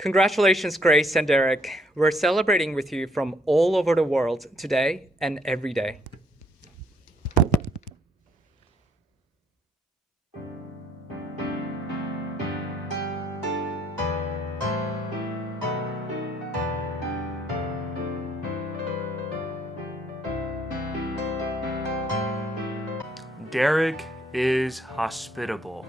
Congratulations, Grace and Derek. We're celebrating with you from all over the world today and every day. Derek is hospitable.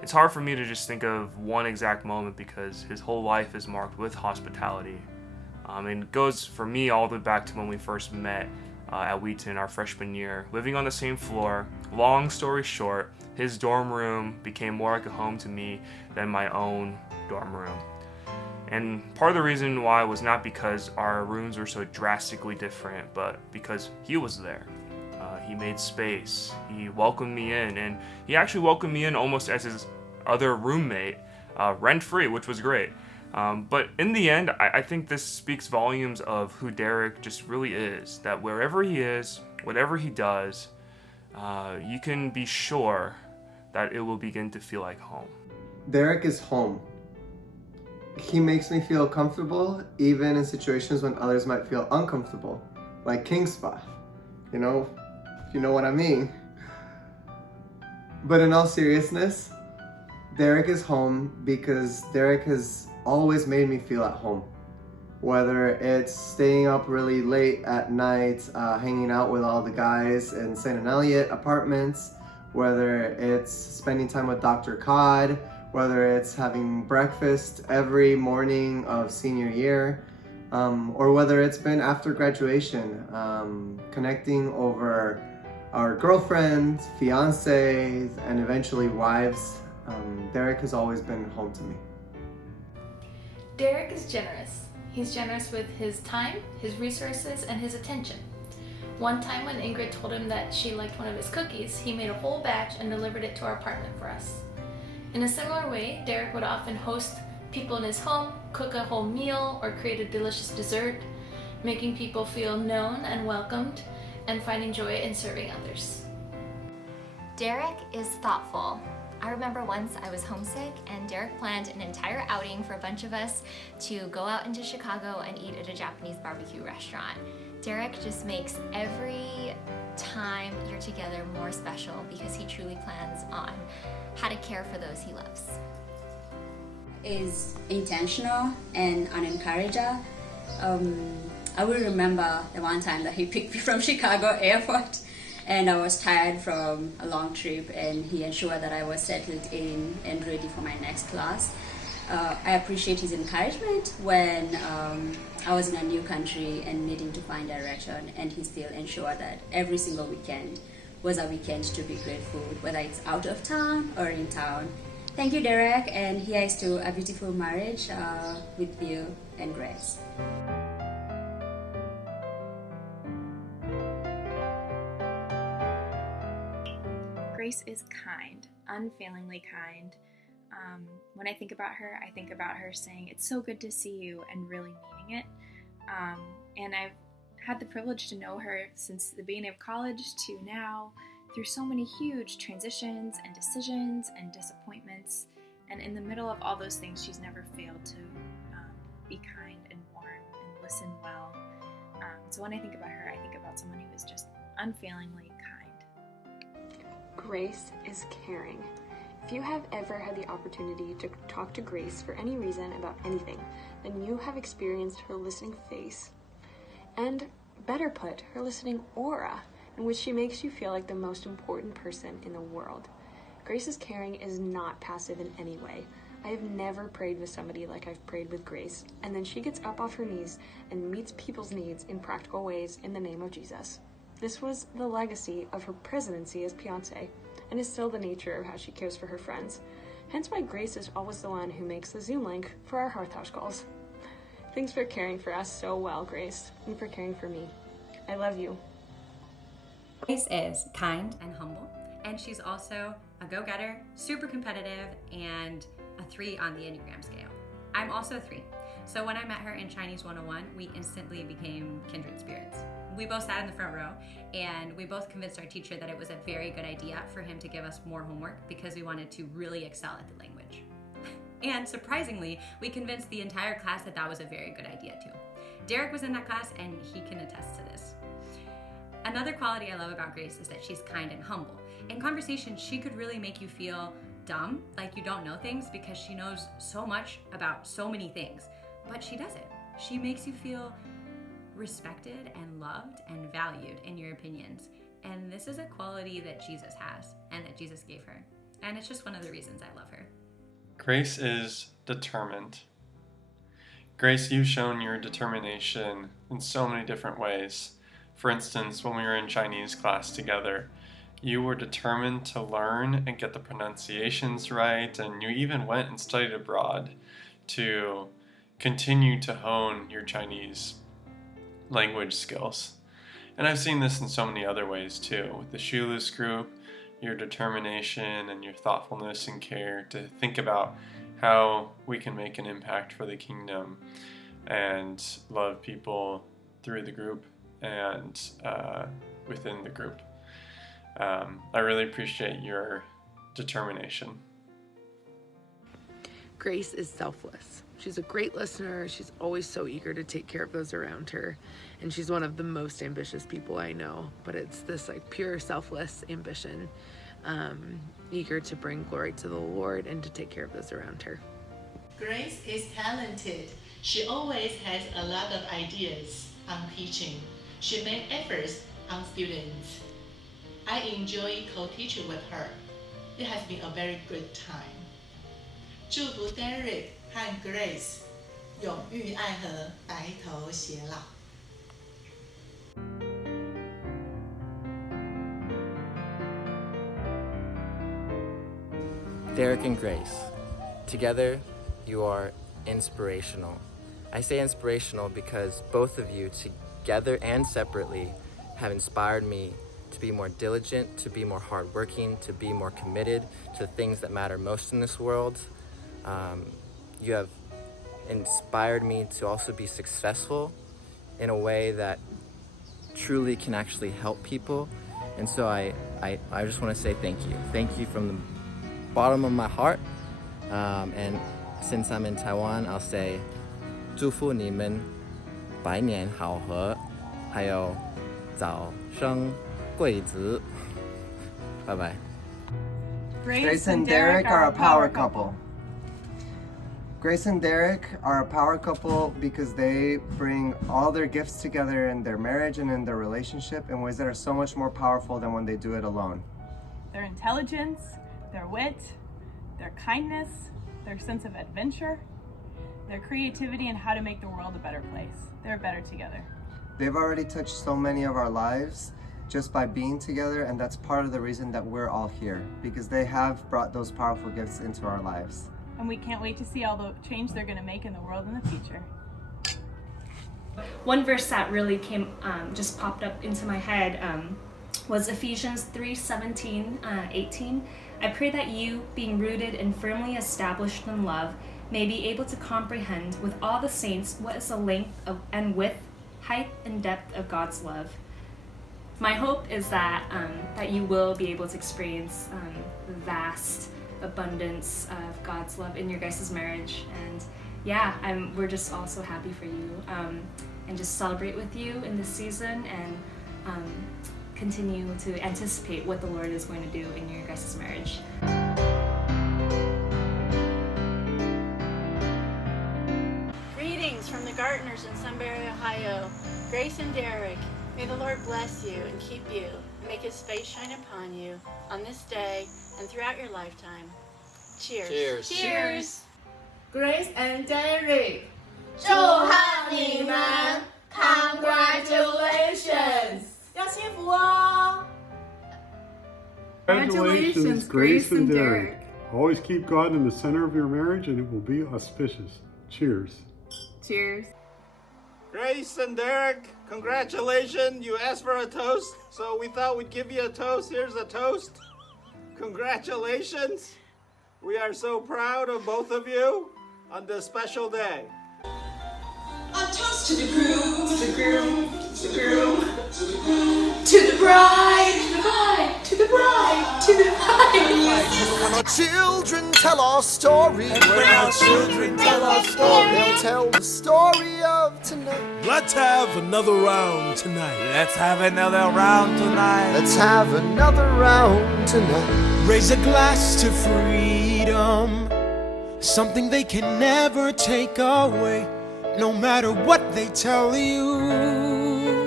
It's hard for me to just think of one exact moment because his whole life is marked with hospitality. And it goes for me all the way back to when we first met at Wheaton our freshman year, living on the same floor. Long story short, his dorm room became more like a home to me than my own dorm room. And part of the reason why was not because our rooms were so drastically different, but because he was there. He made space, he welcomed me in, and he actually welcomed me in almost as his other roommate, rent-free, which was great. But in the end, I think this speaks volumes of who Derek just really is, that wherever he is, whatever he does, you can be sure that it will begin to feel like home. Derek is home. He makes me feel comfortable even in situations when others might feel uncomfortable, like King Spot, if you know what I mean. But in all seriousness, Derek is home because Derek has always made me feel at home. Whether it's staying up really late at night, hanging out with all the guys in St. and Elliot apartments, whether it's spending time with Dr. Cod, whether it's having breakfast every morning of senior year, or whether it's been after graduation, connecting over our girlfriends, fiancés, and eventually wives. Derek has always been home to me. Derek is generous. He's generous with his time, his resources, and his attention. One time when Ingrid told him that she liked one of his cookies, he made a whole batch and delivered it to our apartment for us. In a similar way, Derek would often host people in his home, cook a whole meal, or create a delicious dessert, making people feel known and welcomed, and finding joy in serving others. Derek is thoughtful. I remember once I was homesick and Derek planned an entire outing for a bunch of us to go out into Chicago and eat at a Japanese barbecue restaurant. Derek just makes every time you're together more special because he truly plans on how to care for those he loves. Is intentional and an encourager. I will remember the one time that he picked me from Chicago airport and I was tired from a long trip and he ensured that I was settled in and ready for my next class. I appreciate his encouragement when I was in a new country and needing to find direction, and he still ensured that every single weekend was a weekend to be grateful, whether it's out of town or in town. Thank you, Derek, and here's to a beautiful marriage with you and Grace. Grace is kind, unfailingly kind. When I think about her saying, "It's so good to see you," and really meaning it. And I've had the privilege to know her since the beginning of college to now, through so many huge transitions and decisions and disappointments. And in the middle of all those things, she's never failed to be kind and warm and listen well. So when I think about her, I think about someone who is just unfailingly kind. Grace is caring. If you have ever had the opportunity to talk to Grace for any reason about anything, then you have experienced her listening face. And better put, her listening aura, in which she makes you feel like the most important person in the world. Grace's caring is not passive in any way. I have never prayed with somebody like I've prayed with Grace, and then she gets up off her knees and meets people's needs in practical ways in the name of Jesus. This was the legacy of her presidency as Beyoncé, and is still the nature of how she cares for her friends. Hence why Grace is always the one who makes the Zoom link for our Hearth House calls. Thanks for caring for us so well, Grace, and for caring for me. I love you. Grace is kind and humble, and she's also a go-getter, super competitive, and a 3 on the Enneagram scale. I'm also 3. So when I met her in Chinese 101, we instantly became kindred spirits. We both sat in the front row, and we both convinced our teacher that it was a very good idea for him to give us more homework because we wanted to really excel at the language. And surprisingly, we convinced the entire class that that was a very good idea too. Derek was in that class and he can attest to this. Another quality I love about Grace is that she's kind and humble. In conversation, she could really make you feel dumb, like you don't know things, because she knows so much about so many things, but she doesn't. She makes you feel respected and loved and valued in your opinions. And this is a quality that Jesus has and that Jesus gave her. And it's just one of the reasons I love her. Grace is determined. Grace, you've shown your determination in so many different ways. For instance, when we were in Chinese class together, you were determined to learn and get the pronunciations right, and you even went and studied abroad to continue to hone your Chinese language skills. And I've seen this in so many other ways too, with the Shoeless group, your determination and your thoughtfulness and care to think about how we can make an impact for the kingdom and love people through the group and within the group. I really appreciate your determination. Grace is selfless. She's a great listener. She's always so eager to take care of those around her. And she's one of the most ambitious people I know. But it's this like pure selfless ambition, eager to bring glory to the Lord and to take care of those around her. Grace is talented. She always has a lot of ideas on teaching. She makes efforts on students. I enjoy co-teaching with her. It has been a very good time. 祝福 Derek 和 Grace 永浴爱河，白头偕老。Derek and Grace, together you are inspirational. I say inspirational because both of you, together and separately, have inspired me to be more diligent, to be more hardworking, to be more committed to the things that matter most in this world. You have inspired me to also be successful in a way that truly can actually help people. And so I just want to say thank you. Thank you from the bottom of my heart. And since I'm in Taiwan, I'll say 祝福你们百年好合，还有早生贵子。Bye bye. Grace and Derek are a power couple. Grace and Derek are a power couple because they bring all their gifts together in their marriage and in their relationship in ways that are so much more powerful than when they do it alone. Their intelligence, their wit, their kindness, their sense of adventure, their creativity, and how to make the world a better place. They're better together. They've already touched so many of our lives just by being together, and that's part of the reason that we're all here, because they have brought those powerful gifts into our lives. And we can't wait to see all the change they're going to make in the world in the future. One verse that really just popped up into my head was Ephesians 3:17, 18. I pray that you, being rooted and firmly established in love, may be able to comprehend with all the saints what is the length of, and width, height, and depth of God's love. My hope is that that you will be able to experience the vast abundance of God's love in your guys' marriage. And yeah, we're just all so happy for you, and just celebrate with you in this season, and continue to anticipate what the Lord is going to do in your guys' marriage. Greetings from the Gartners in Sunbury, Ohio. Grace and Derek, may the Lord bless you and keep you, and make his face shine upon you on this day and throughout your lifetime. Cheers. Cheers. Cheers. Grace and Derek, 祝贺你们 Congratulations 要幸福哦 Congratulations, Grace and Derek. Always keep God in the center of your marriage and it will be auspicious. Cheers. Cheers. Grace and Derek, congratulations. You asked for a toast, so we thought we'd give you a toast. Here's a toast. Congratulations. We are so proud of both of you on this special day. A toast to the groom, to the groom, to the groom, to the groom, to the bride, to the bride, to the right, to the right. When our children tell our story, when our children tell our story, they'll tell the story of tonight. Let's have another round tonight. Let's have another round tonight. Let's have another round tonight. Raise a glass to freedom, something they can never take away, no matter what they tell you.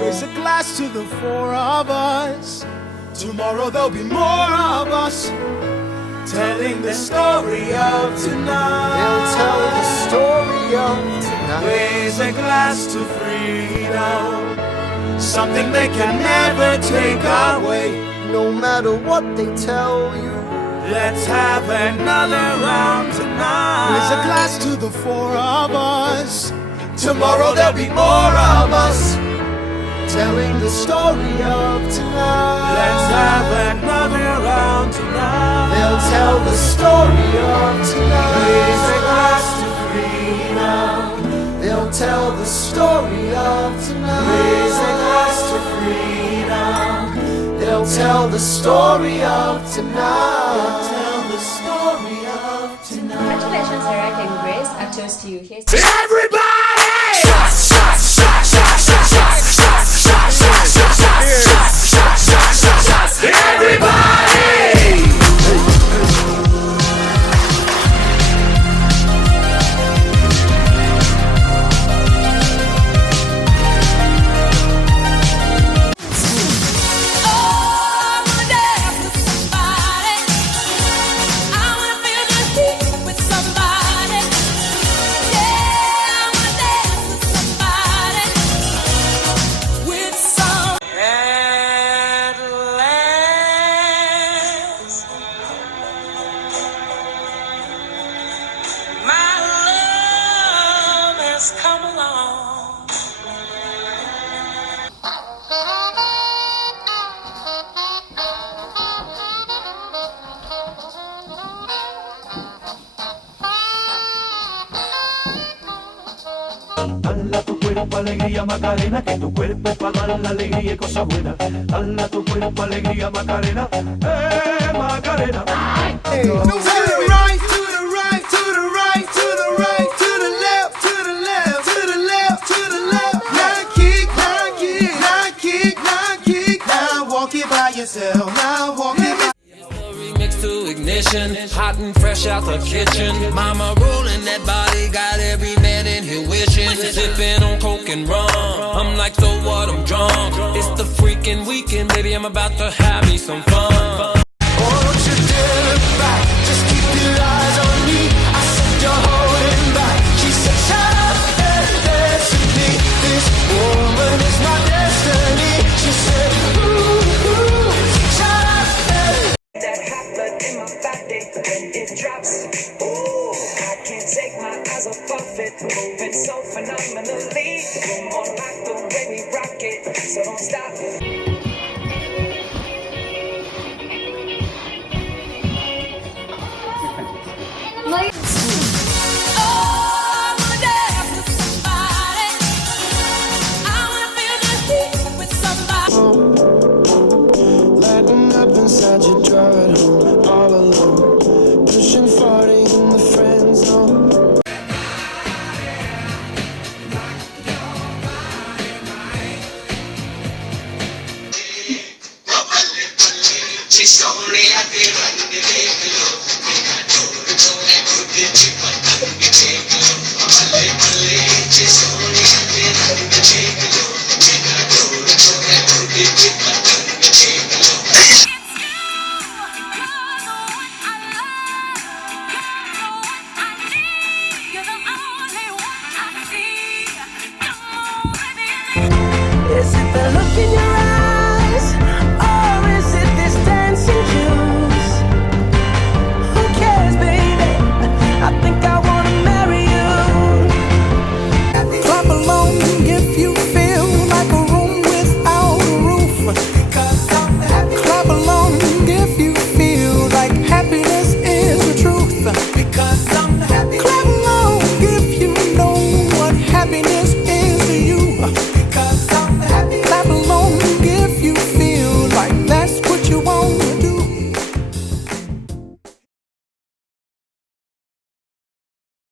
Raise a glass to the four of us. Tomorrow there'll be more of us, telling the story of tonight. They'll tell the story of tonight. Raise a glass to freedom, something they can never take away, no matter what they tell you. Let's have another round tonight. Raise a glass to the four of us. Tomorrow there'll be more of us, telling the story of tonight. Let's have another round tonight. They'll tell the story of tonight. Raise a glass to freedom. They'll tell the story of tonight. Raise a glass to freedom. They'll tell the story of tonight. They'll tell the story of tonight. Congratulations, Derek and Grace. I toast to you. Here's everybody! Shots, shots, shots, shots, shots, shots, shots, shots, shots, shots, shots, shots, shots, shots, everybody! Dala tu cuerpo alegría Macarena, que tu cuerpo es para dar la alegría y cosas buenas. Dala tu cuerpo alegría Macarena, Macarena. Hey. To the right, to the right, to the right, to the right, to the left, to the left, to the left, to the left. Now kick, now kick, now kick, now kick. Now walk it by yourself. Now walk it by. Remix to ignition, hot and fresh out the kitchen. Mama rolling that body, got every man in here wishing. Sipping on coke and rum, I'm like, so what, I'm drunk. It's the freaking weekend, baby, I'm about to have me some fun. Won't you dip back, just keep your eyes on me. I said you're holding back. She said shut up and dance with me. This woman is my destiny. She said ooh, shut up and that hot blood in my body when it drops. Ooh, I can't take my eyes off of it, moving so phenomenally.